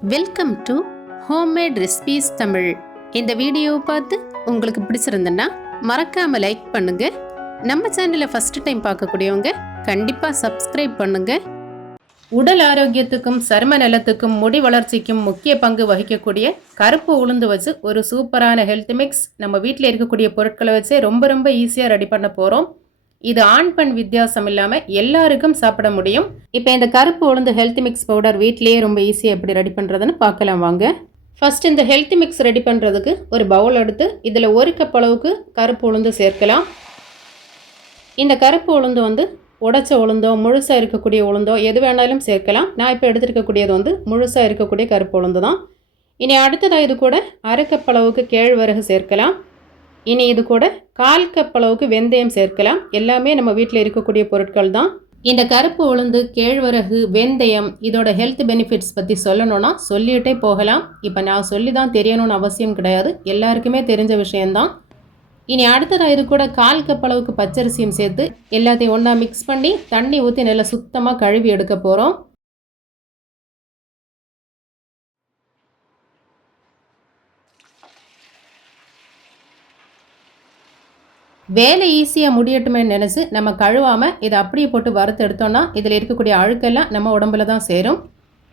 Welcome to homemade recipes Tamil இந்த வீடியோவை பார்த்து உங்களுக்கு பிடிச்சிருந்தேன்னா மறக்காம லைக் பண்ணுங்க. நம்ம சேனலை ஃபர்ஸ்ட் டைம் பார்க்கக்கூடியவங்க கண்டிப்பாக சப்ஸ்கிரைப் பண்ணுங்க. உடல் ஆரோக்கியத்துக்கும் சரும நலத்துக்கும் முடி வளர்ச்சிக்கும் முக்கிய பங்கு வகிக்கக்கூடிய கருப்பு உளுந்து வச்சு ஒரு சூப்பரான ஹெல்த் மிக்ஸ் நம்ம வீட்டில் இருக்கக்கூடிய பொருட்களை வச்சே ரொம்ப ரொம்ப ஈஸியாக ரெடி பண்ண போகிறோம் இது ஆண் பெண் வித்தியாசம் இல்லாமல் எல்லாருக்கும் சாப்பிட முடியும். இப்போ இந்த கருப்பு உளுந்து ஹெல்த் மிக்ஸ் பவுடர் வீட்டிலேயே ரொம்ப ஈஸியாக எப்படி ரெடி பண்ணுறதுன்னு பார்க்கலாம் வாங்க. ஃபர்ஸ்ட் இந்த ஹெல்த் மிக்ஸ் ரெடி பண்ணுறதுக்கு ஒரு பவுல் எடுத்து இதில் ஒரு கப் அளவுக்கு கருப்பு உளுந்து சேர்க்கலாம். இந்த கருப்பு உளுந்து வந்து உடச்ச உளுந்தோ முழுசாக இருக்கக்கூடிய உளுந்தோ எது வேணாலும் சேர்க்கலாம். நான் இப்போ எடுத்துருக்கக்கூடியது வந்து முழுசாக இருக்கக்கூடிய கருப்பு உளுந்து தான் இனி அடுத்ததாக இது கூட அரை கப் அளவுக்கு கேழ்வரகு சேர்க்கலாம். இனி இது கூட கால் கப் அளவுக்கு வெந்தயம் சேர்க்கலாம். எல்லாமே நம்ம வீட்டில் இருக்கக்கூடிய பொருட்கள் தான். இந்த கருப்பு உளுந்து கேழ்வரகு வெந்தயம் இதோட ஹெல்த் பெனிஃபிட்ஸ் பற்றி சொல்லணும்னா சொல்லிகிட்டே போகலாம். இப்போ நான் சொல்லி தான் தெரியணும்னு அவசியம் கிடையாது. எல்லாருக்குமே தெரிஞ்ச விஷயம்தான். இனி அடுத்ததாக இது கூட கால் கப் அளவுக்கு பச்சரிசியும் சேர்த்து எல்லாத்தையும் ஒன்றா மிக்ஸ் பண்ணி தண்ணி ஊற்றி நல்லா சுத்தமாக கழுவி எடுக்க போகிறோம் வேலை ஈஸியாக முடியட்டுமே நினச்சி நம்ம கழுவாமல் இதை அப்படியே போட்டு வறுத்து எடுத்தோம்னா இதில் இருக்கக்கூடிய அழுக்கெல்லாம் நம்ம உடம்புல தான் சேரும்.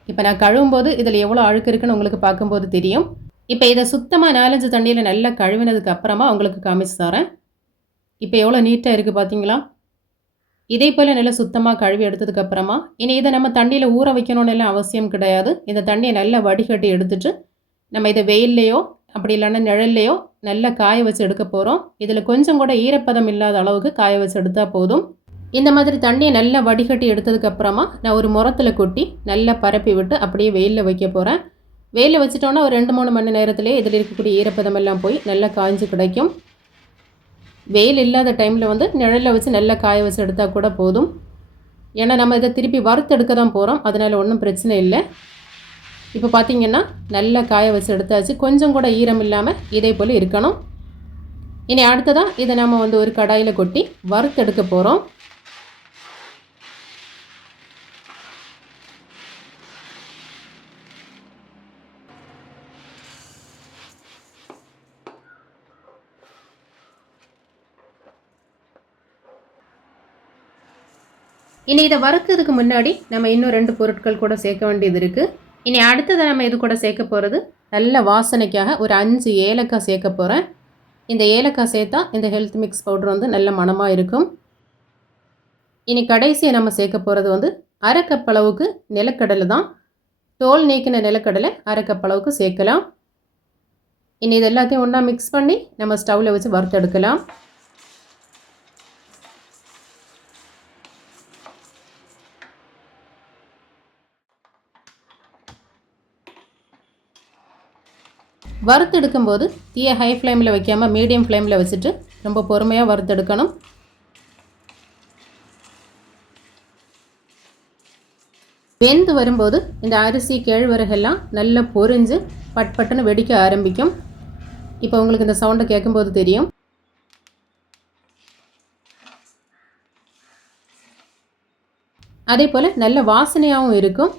இப்போ நான் கழுவும் போது இதில் எவ்வளோ அழுக்கு இருக்குன்னு உங்களுக்கு பார்க்கும்போது தெரியும். இப்போ இதை சுத்தமாக நாலஞ்சு தண்ணியில் நல்லா கழுவினதுக்கு அப்புறமா உங்களுக்கு காமிச்சு தரேன். இப்போ எவ்வளோ நீட்டாக இருக்குது பார்த்தீங்களா இதே போல் நல்லா சுத்தமாக கழுவி எடுத்ததுக்கப்புறமா இனி இதை நம்ம தண்ணியில் ஊற வைக்கணும்னு எல்லாம் அவசியம் கிடையாது. இந்த தண்ணியை நல்லா வடிகட்டி எடுத்துட்டு நம்ம இதை வெயில்லையோ அப்படி இல்லைன்னா நிழல்லையோ நல்லா காய வச்சு எடுக்க போகிறோம் இதில் கொஞ்சம் கூட ஈரப்பதம் இல்லாத அளவுக்கு காய வச்சு எடுத்தால் போதும். இந்த மாதிரி தண்ணியை நல்லா வடிகட்டி எடுத்ததுக்கப்புறமா நான் ஒரு முரத்தில் கொட்டி நல்லா பரப்பி விட்டு அப்படியே வெயிலில் வைக்க போகிறேன் வெயிலில் வச்சிட்டோன்னா ஒரு ரெண்டு மூணு மணி நேரத்திலே இதில் இருக்கக்கூடிய ஈரப்பதம் எல்லாம் போய் நல்லா காய்ஞ்சு கிடைக்கும். வெயில் இல்லாத டைமில் வந்து நிழலில் வச்சு நல்லா காய வச்சு எடுத்தால் கூட போதும். ஏன்னா நம்ம இதை திருப்பி வறுத்து எடுக்க தான் போகிறோம் அதனால் ஒன்றும் பிரச்சனை இல்லை. இப்போ பார்த்தீங்கன்னா நல்லா காய வச்சு எடுத்தாச்சு. கொஞ்சம் கூட ஈரம் இல்லாமல் இதே போல் இருக்கணும். இனி அடுத்ததாக இதை நம்ம வந்து ஒரு கடாயில் கொட்டி வறுத்தெடுக்க போகிறோம் இனி இதை வறுக்கிறதுக்கு முன்னாடி நம்ம இன்னும் ரெண்டு பொருட்கள் கூட சேர்க்க வேண்டியது இருக்குது இனி அடுத்ததை நம்ம இது கூட சேர்க்க போகிறது நல்ல வாசனைக்காக ஒரு அஞ்சு ஏலக்காய் சேர்க்க போகிறேன் இந்த ஏலக்காய் சேர்த்தா இந்த ஹெல்த் மிக்ஸ் பவுடர் வந்து நல்ல மணமாக இருக்கும். இனி கடைசியை நம்ம சேர்க்க போகிறது வந்து அரை கப் அளவுக்கு நிலக்கடலை தான். தோல் நீக்கின நிலக்கடலை அரை கப் அளவுக்கு சேர்க்கலாம். இனி இது எல்லாத்தையும் ஒன்றா மிக்ஸ் பண்ணி நம்ம ஸ்டவ்வில் வச்சு வறுத்தெடுக்கலாம். வறுத்தெடுக்கும்போது தீயை ஹை ஃப்ளேமில் வைக்காமல் மீடியம் ஃப்ளேமில் வச்சுட்டு ரொம்ப பொறுமையாக வறுத்தெடுக்கணும். வெந்து வரும்போது இந்த அரிசி கேழ்வரகெல்லாம் நல்லா பொரிஞ்சு பட் பட்டுன்னு வெடிக்க ஆரம்பிக்கும். இப்போ உங்களுக்கு இந்த சவுண்டை கேட்கும்போது தெரியும். அதே போல் நல்ல வாசனையாகவும் இருக்கும்.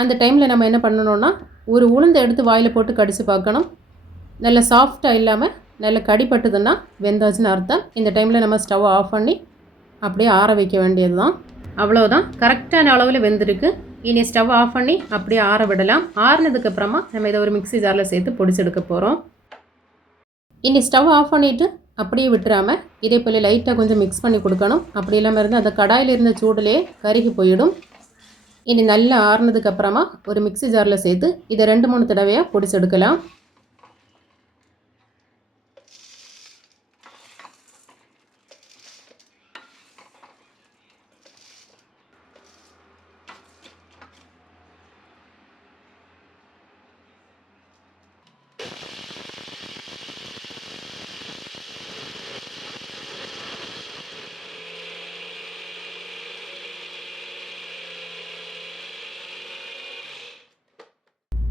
அந்த டைமில் நம்ம என்ன பண்ணணும்னா ஒரு உளுந்தை எடுத்து வாயில் போட்டு கடித்து பார்க்கணும். நல்ல சாஃப்டாக இல்லாமல் நல்ல கடிப்பட்டுதுன்னா வெந்தாச்சுன்னு அர்த்தம். இந்த டைமில் நம்ம ஸ்டவ் ஆஃப் பண்ணி அப்படியே ஆற வைக்க வேண்டியது தான் அவ்வளோதான் கரெக்டான அளவில் வெந்திருக்கு. இனி ஸ்டவ் ஆஃப் பண்ணி அப்படியே ஆற விடலாம். ஆறுனதுக்கப்புறமா நம்ம இதை ஒரு மிக்ஸி ஜாரில் சேர்த்து பொடிச்செடுக்க போகிறோம் இனி ஸ்டவ் ஆஃப் பண்ணிவிட்டு அப்படியே விட்டுறாமல் இதே போல் லைட்டாக கொஞ்சம் மிக்ஸ் பண்ணி கொடுக்கணும். அப்படி இல்லாமல் இருந்தால் அந்த கடாயில் இருந்த சூடுலேயே கருகி போயிடும். இனி நல்லா ஆறுனதுக்கு அப்புறமா ஒரு மிக்ஸி ஜாரில் சேர்த்து இதை ரெண்டு மூணு தடவையாக பொடிச்செடுக்கலாம்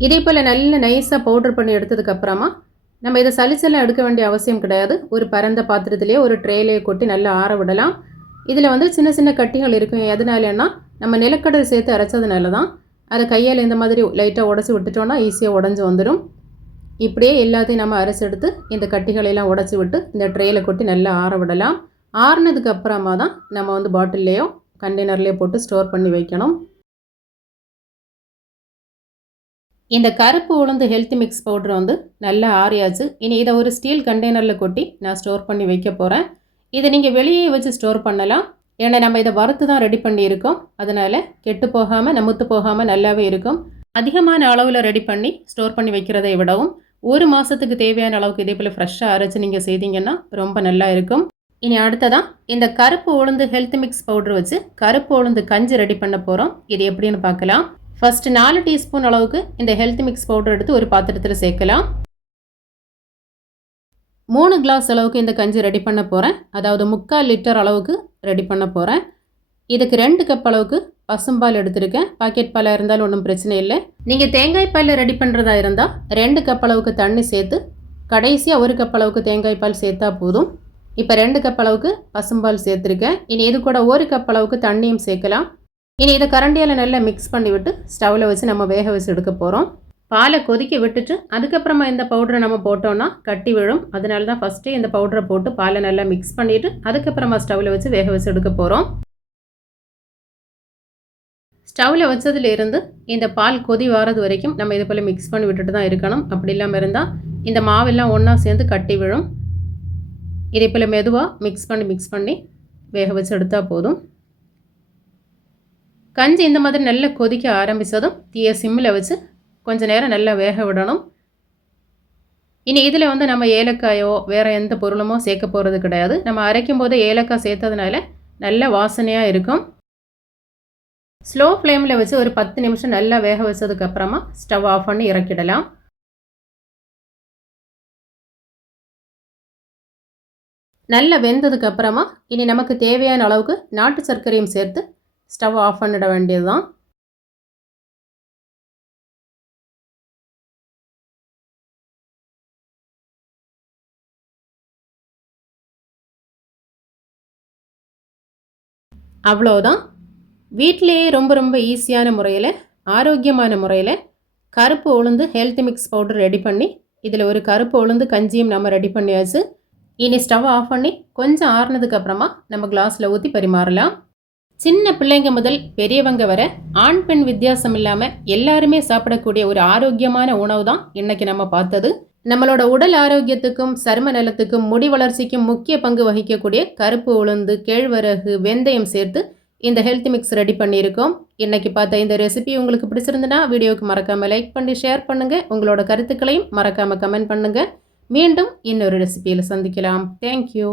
இதே போல் நல்ல நைஸாக பவுடர் பண்ணி எடுத்ததுக்கப்புறமா நம்ம இதை சளிச்செல்லாம் எடுக்க வேண்டிய அவசியம் கிடையாது. ஒரு பரந்த பாத்திரத்திலேயே ஒரு ட்ரேலையே கொட்டி நல்லா ஆற விடலாம். இதில் வந்து சின்ன சின்ன கட்டிகள் இருக்கும். எதனாலன்னா நம்ம நிலக்கடலை சேர்த்து அரைச்சதுனால தான் அதை கையால் இந்த மாதிரி லைட்டாக உடச்சி விட்டுட்டோன்னா ஈஸியாக உடஞ்சி வந்துடும் இப்படியே எல்லாத்தையும் நம்ம அரைச்சி எடுத்து இந்த கட்டிகளெல்லாம் உடச்சி விட்டு இந்த ட்ரேயில் கொட்டி நல்லா ஆற விடலாம். ஆறுனதுக்கு அப்புறமா தான் நம்ம வந்து பாட்டில்லையோ கண்டெய்னர்லேயோ போட்டு ஸ்டோர் பண்ணி வைக்கணும். இந்த கருப்பு உளுந்து ஹெல்த் மிக்ஸ் பவுடர் வந்து நல்லா ஆறியாச்சு. இனி இதை ஒரு ஸ்டீல் கண்டெய்னரில் கொட்டி நான் ஸ்டோர் பண்ணி வைக்க போகிறேன் இதை நீங்கள் வெளியே வச்சு ஸ்டோர் பண்ணலாம். ஏன்னா நம்ம இதை வறுத்து தான் ரெடி பண்ணியிருக்கோம். அதனால் கெட்டு போகாமல் நமுத்து போகாமல் நல்லாவே இருக்கும். அதிகமான அளவில் ரெடி பண்ணி ஸ்டோர் பண்ணி வைக்கிறதை விடவும் ஒரு மாதத்துக்கு தேவையான அளவுக்கு இதே போல் ஃப்ரெஷ்ஷாக அரைச்சி நீங்கள் செய்தீங்கன்னா ரொம்ப நல்லா இருக்கும். இனி அடுத்ததான் இந்த கருப்பு உளுந்து ஹெல்த் மிக்ஸ் பவுடர் வச்சு கருப்பு உளுந்து கஞ்சி ரெடி பண்ண போகிறோம் இது எப்படின்னு பார்க்கலாம். ஃபஸ்ட்டு நாலு டீஸ்பூன் அளவுக்கு இந்த ஹெல்த் மிக்ஸ் பவுடர் எடுத்து ஒரு பாத்திரத்தில் சேர்க்கலாம். மூணு கிளாஸ் அளவுக்கு இந்த கஞ்சி ரெடி பண்ண போகிறேன் அதாவது முக்கால் லிட்டர் அளவுக்கு ரெடி பண்ண போகிறேன் இதுக்கு ரெண்டு கப் அளவுக்கு பசும்பால் எடுத்திருக்கேன். பாக்கெட் பாலாக இருந்தாலும் ஒன்றும் பிரச்சனை இல்லை. நீங்கள் தேங்காய் பாலில் ரெடி பண்ணுறதா இருந்தால் ரெண்டு கப் அளவுக்கு தண்ணி சேர்த்து கடைசியாக ஒரு கப் அளவுக்கு தேங்காய் பால் சேர்த்தா போதும். இப்போ ரெண்டு கப் அளவுக்கு பசும்பால் சேர்த்துருக்கேன். இனி இது கூட ஒரு கப் அளவுக்கு தண்ணியும் சேர்க்கலாம். இனி இதை கரண்டியால் நல்லா மிக்ஸ் பண்ணி விட்டு ஸ்டவ்வில் வச்சு நம்ம வேக வச்சு எடுக்க போகிறோம் பாலை கொதிக்க விட்டுட்டு அதுக்கப்புறமா இந்த பவுடரை நம்ம போட்டோன்னா கட்டி விழும். அதனால தான் ஃபஸ்ட்டு இந்த பவுடரை போட்டு பாலை நல்லா மிக்ஸ் பண்ணிவிட்டு அதுக்கப்புறமா ஸ்டவ்வில் வச்சு வேக வச்சு எடுக்க போகிறோம் ஸ்டவ்வில் வச்சதுலேருந்து இந்த பால் கொதி வாரது வரைக்கும் நம்ம இது போல் மிக்ஸ் பண்ணி விட்டுட்டு தான் இருக்கணும். அப்படி இல்லாமல் இருந்தால் இந்த மாவெல்லாம் ஒன்றா சேர்ந்து கட்டி விழும். இதே போல் மெதுவாக மிக்ஸ் பண்ணி மிக்ஸ் பண்ணி வேக வச்சு எடுத்தால் போதும். கஞ்சி இந்த மாதிரி நல்லா கொதிக்க ஆரம்பித்ததும் தீய சிம்மில் வச்சு கொஞ்சம் நேரம் நல்லா வேக விடணும். இனி இதில் வந்து நம்ம ஏலக்காயோ வேறு எந்த பொருளுமோ சேர்க்க போகிறது கிடையாது. நம்ம அரைக்கும் போது ஏலக்காய் சேர்த்ததுனால நல்ல வாசனையாக இருக்கும். ஸ்லோ ஃப்ளேமில் வச்சு ஒரு பத்து நிமிஷம் நல்லா வேக வச்சதுக்கப்புறமா ஸ்டவ் ஆஃப் பண்ணி இறக்கிடலாம். நல்லா வெந்ததுக்கப்புறமா இனி நமக்கு தேவையான அளவுக்கு நாட்டு சர்க்கரையும் சேர்த்து ஸ்டவ் ஆஃப் பண்ணிட வேண்டியது தான் அவ்வளோதான் வீட்டிலேயே ரொம்ப ரொம்ப ஈஸியான முறையில் ஆரோக்கியமான முறையில் கருப்பு உளுந்து ஹெல்த் மிக்ஸ் பவுடர் ரெடி பண்ணி இதில் ஒரு கருப்பு உளுந்து கஞ்சியும் நம்ம ரெடி பண்ணியாச்சு. இனி ஸ்டவ் ஆஃப் பண்ணி கொஞ்சம் ஆறுனதுக்கு அப்புறமா நம்ம கிளாஸில் ஊற்றி பரிமாறலாம். சின்ன பிள்ளைங்க முதல் பெரியவங்க வர ஆண் பெண் வித்தியாசம் இல்லாமல் எல்லாருமே சாப்பிடக்கூடிய ஒரு ஆரோக்கியமான உணவு தான் இன்றைக்கி நம்ம பார்த்தது. நம்மளோட உடல் ஆரோக்கியத்துக்கும் சரும நலத்துக்கும் முடி வளர்ச்சிக்கும் முக்கிய பங்கு வகிக்கக்கூடிய கருப்பு உளுந்து கேழ்வரகு வெந்தயம் சேர்த்து இந்த ஹெல்த் மிக்ஸ் ரெடி பண்ணியிருக்கோம். இன்றைக்கி பார்த்த இந்த ரெசிபி உங்களுக்கு பிடிச்சிருந்துன்னா வீடியோவுக்கு மறக்காமல் லைக் பண்ணி ஷேர் பண்ணுங்கள் உங்களோட கருத்துக்களையும் மறக்காமல் கமெண்ட் பண்ணுங்கள் மீண்டும் இன்னொரு ரெசிபியில் சந்திக்கலாம். தேங்க்யூ